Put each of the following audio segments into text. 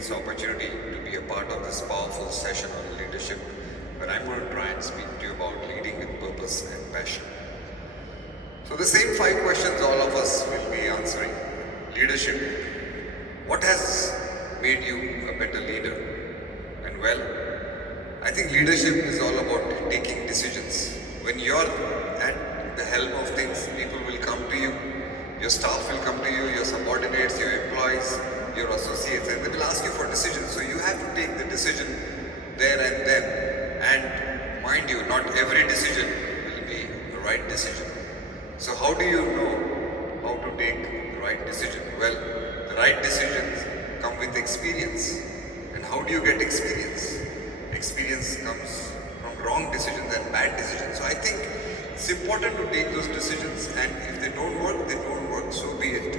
this opportunity to be a part of this powerful session on leadership, where I'm going to try and speak to you about leading with purpose and passion. So the same 5 questions all of us will be answering. Leadership. What has made you a better leader? And well, I think leadership is all about taking decisions. When you're at the helm of things, people will come to you, your staff will come to you, your subordinates, your employees, your associates, and they will ask you for decisions. So you have to take the decision there and then. And mind you, not every decision will be the right decision. So how do you know how to take the right decision? Well, the right decisions come with experience. And how do you get experience? Experience comes from wrong decisions and bad decisions. So I think it's important to take those decisions, and if they don't work, they don't work, so be it.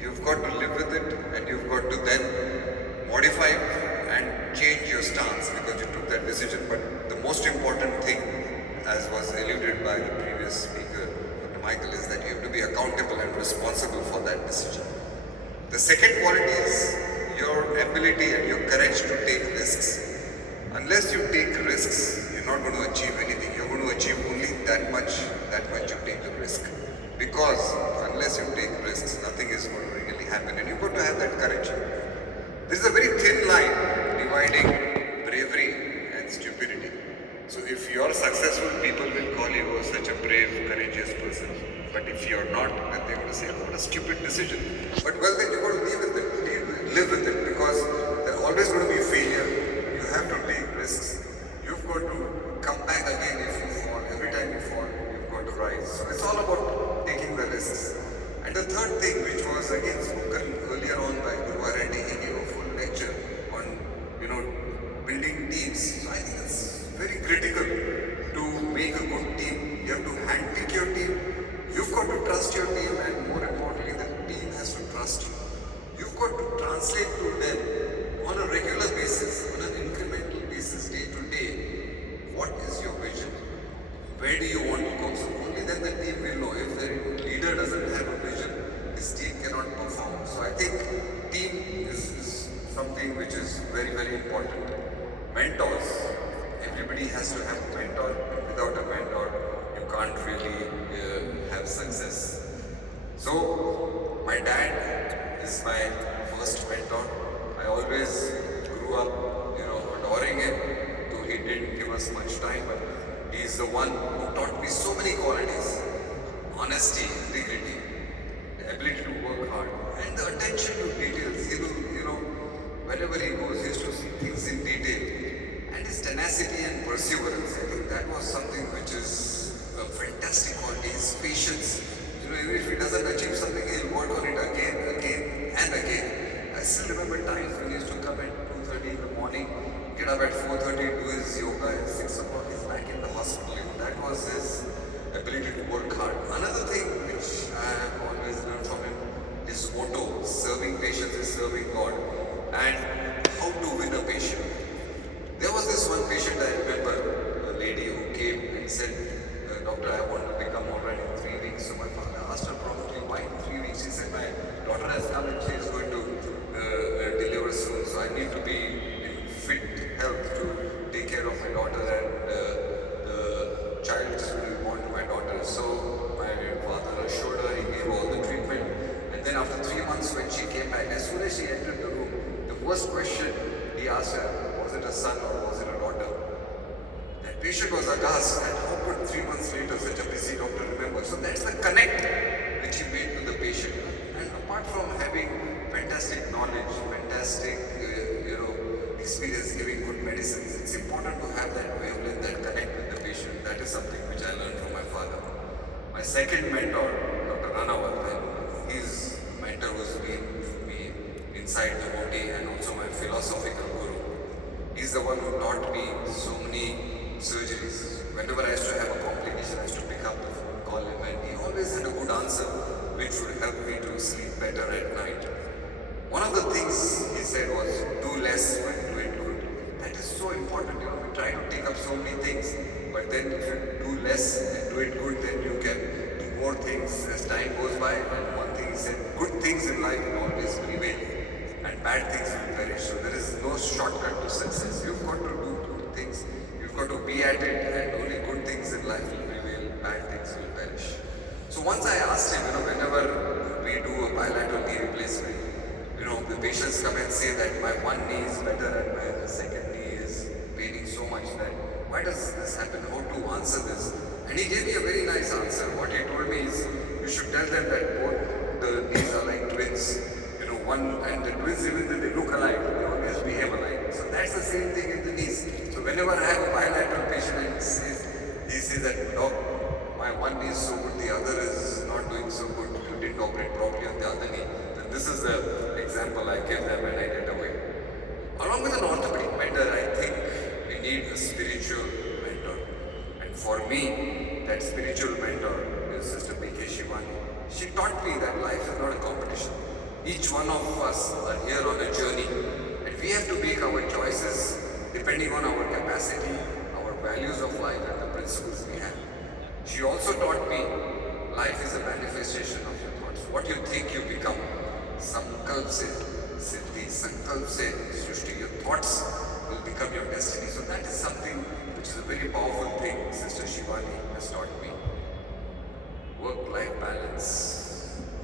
You've got to live with it, and you've got to then modify and change your stance because you took that decision. But the most important thing, as was alluded by the previous speaker, Dr. Michael, is that you have to be accountable and responsible for that decision. The second quality is your ability and your courage to take risks. Unless you take risks, you're not going to achieve anything. You're going to achieve only that much you take the risk. Because unless you take risks, nothing is going to really happen. And you've got to have that courage. This is a very thin line dividing bravery and stupidity. So if you're successful, people will call you such a brave, courageous person. But if you're not, then they're going to say, oh, what a stupid decision. But well, then you've got to live with it, because there's always going to be failure. You have to take risks. You've got to come back again if you fall. Every time you fall, you've got to rise. So it's all about taking the risks. And the third thing, which was again spoken earlier on by Guru Reddy, he gave a full lecture on, building teams. So I think it's very critical to make a good team. You have to handpick your team. You've got to trust your team, and more importantly, the team has to trust you. You've got to translate to them on a regular basis, on an incremental basis, day to day. What is your vision? Where do you want to go? So only then the team will know. If the leader doesn't have a vision, his team cannot perform. So I think team is something which is very, very important. Mentors. Everybody has to have a mentor. Without a mentor, you can't really have success. So my dad is my first mentor. I always grew up, adoring him, though he didn't give us much time, but he's the one who taught me so many qualities: honesty, integrity, the ability to work hard, and the attention to details. He will, wherever he goes, he used to see things in detail. And his tenacity and perseverance, I think that was something which is a fantastic quality. His patience. Even if he doesn't achieve something, he'll work on it again and again. I still remember times when he used to come at 2:30 in the morning, get up at 4:30, do his yoga, and 6 o'clock he's back in the hospital. That was his ability to work hard. Another thing which I have always learned from him is motto: serving patients is serving God. And how to win a patient. There was this one patient I remember, a lady who came and said, "Doctor, I want to become alright in 3 weeks." So my father asked her probably, "Why in 3 weeks?" She said, "My daughter has come and she is going to deliver soon, so I need to be in fit health to take care of my daughter and the child will be born to my daughter." So my father assured her, he gave all the treatment, and then after 3 months when she came back, as soon as she entered the room, the first question he asked her, was it a son or was it a daughter? That patient was aghast, and how could 3 months later such a busy doctor remember? So that's the connect which he made to the patient. And apart from having fantastic knowledge, fantastic experience giving good medicines, it's important to have that wavelength, that connect with the patient. That is something which I learned from my father. My second mentor, Dr. Ranawat, and his mentor was me inside the body, and also my philosophical guru. He's the one who taught me so many surgeries. Whenever I used to have a complication, I used to pick up the phone, call him, and he always had a good answer which would help me to sleep better at night. One of the things he said was, do less but do it good. That is so important. We try to take up so many things, but then if you do less and do it good, then you can do more things as time goes by. And one thing he said, good things in life will always prevail and bad things will perish. So So once I asked him, whenever we do a bilateral knee replacement, the patients come and say that my one knee is better and my second knee is paining so much that why does this happen? How to answer this? And he gave me a very nice answer. What he told me is, you should tell them that both the knees are like twins. One and the twins, even though they look alike, they always behave alike. So that's the same thing in the knees. So whenever I have a bilateral patient and he says that, doc, my one knee is so good, the other is not doing so good, you didn't operate properly on the other knee. Then this is the example I give them and I get away. Along with an orthopedic mentor, I think we need a spiritual mentor. And for me, that spiritual mentor is Sister B.K. Shivani. She taught me that life is not a competition. Each one of us are here on a journey and we have to make our choices depending on our capacity, our values of life and the principles we have. She also taught me life is a manifestation of your thoughts. What you think you become. Sankalp se siddhi, sankalp se srishti. Your thoughts will become your destiny. So that is something which is a very powerful thing Sister Shivani has taught me. Work-life balance.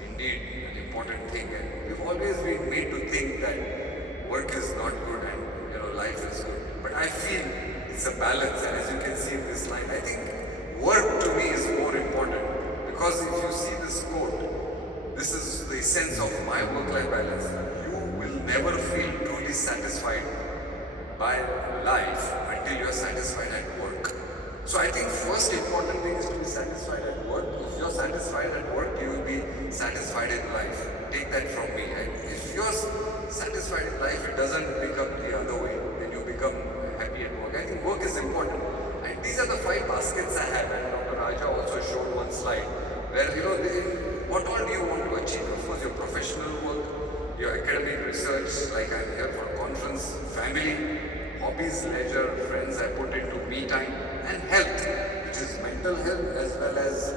Indeed, an important thing, and we've always been made to think that work is not good and life is good. But I feel it's a balance, and as you can see in this slide, I think work to me is more important because if you see this quote, this is the essence of my work-life balance. You will never feel truly satisfied by life until you are satisfied at work. So I think first important thing is to be satisfied at work. If you're satisfied at work, you will be satisfied in life. Take that from me. And if you're satisfied in life, it doesn't become the other way. Then you become happy at work. I think work is important. And these are the 5 baskets I have. And Dr. Raja also showed one slide where, what all do you want to achieve? Of course, your professional work, your academic research, like I'm here for a conference, family, hobbies, leisure, friends I put into me time, and health, which is mental health as well as,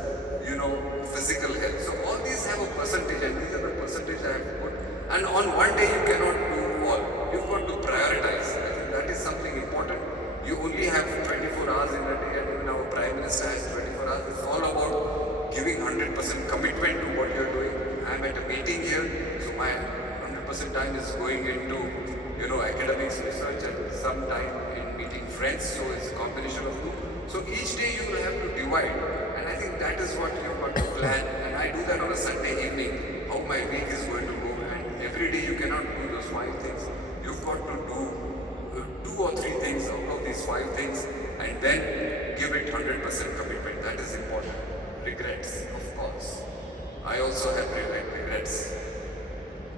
physical health. So all these have a percentage, and these are the percentage I have to put. And on one day you cannot do all. You've got to prioritize. I think that is something important. You only have 24 hours in a day, and even our Prime Minister has 24 hours. It's all about giving 100% commitment to what you're doing. I'm at a meeting here, so my 100% time is going into, academics, research, and some time in meeting friends. So it's a combination of two. So each day you will have to divide, and I think that is what you've got to plan. And I do that on a Sunday evening, how my week is going to go. And every day you cannot do those 5 things. You've got to do 2 or 3 things out of these 5 things, and then give it 100% commitment. That is important. Regrets, of course. I also have regrets.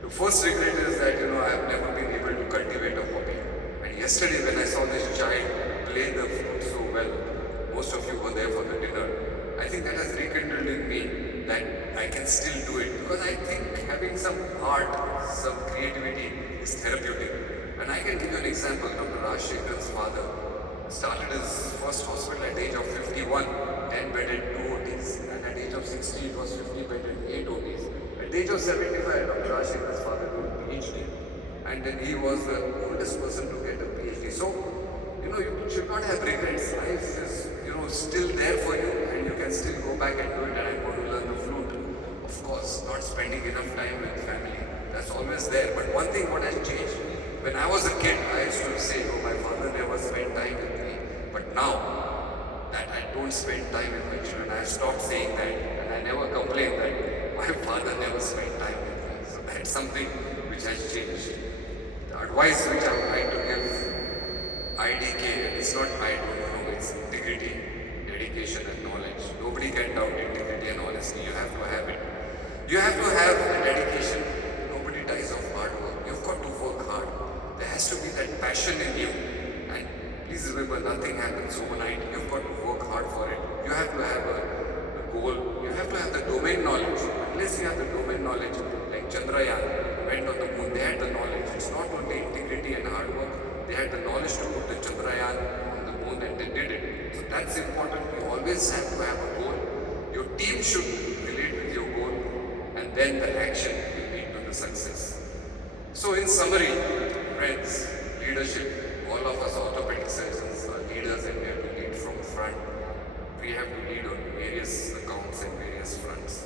The first regret is that, I have never been able to cultivate a hobby. And yesterday when I saw this child play the flute so well, most of you were there for the dinner, I think that has rekindled in me that I can still do it. Because I think having some art, some creativity is therapeutic. And I can give you an example. Dr. Rajshekhar's father started his first hospital at the age of 51, 10-bedded, 2 OTs. And at the age of 60, it was 50-bedded, 8 OTs. At the age of 75, Dr. Rajshekhar's father did a PhD. And then he was the oldest person to get a PhD. So, you should not have regrets. Life is, still there for you, and you can still go back and do it. And I'm going to learn the flute. Of course, not spending enough time with family. That's always there. But one thing what has changed, when I was a kid, I used to say, my father never spent time with me. But now that I don't spend time with my children, I have stopped saying that, and I never complain that my father never spent time with me. So that's something which has changed. The advice which I'm trying to give, IDK, it's not I don't know, it's integrity, dedication and knowledge. Nobody can doubt integrity and honesty. You have to have it. You have to have the dedication. Nobody dies of hard work. You've got to work hard. There has to be that passion in you. And please remember, nothing happens overnight. You've got to work hard for it. You have to have a goal. You have to have the domain knowledge. Unless you have the domain knowledge, like Chandrayaan went on the moon, they had the knowledge. It's not only integrity and hard work. They had the knowledge to put the Chandrayaan on the moon, and they did it. So that's important. You always have to have a goal. Your team should relate with your goal, and then the action will lead to the success. So in summary, friends, leadership, all of us orthopedic surgeons are leaders, and we have to lead from front. We have to lead on various accounts and various fronts.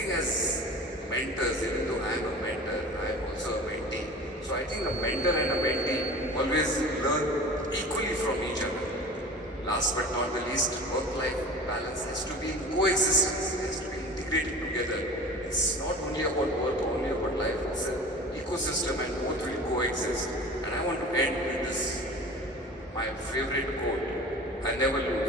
think as mentors, even though I am a mentor, I am also a mentee. So I think a mentor and a mentee always learn equally from each other. Last but not the least, work-life balance has to be in coexistence, has to be integrated together. It's not only about work, only about life. It's an ecosystem and both will coexist. And I want to end with this, my favorite quote, I never lose.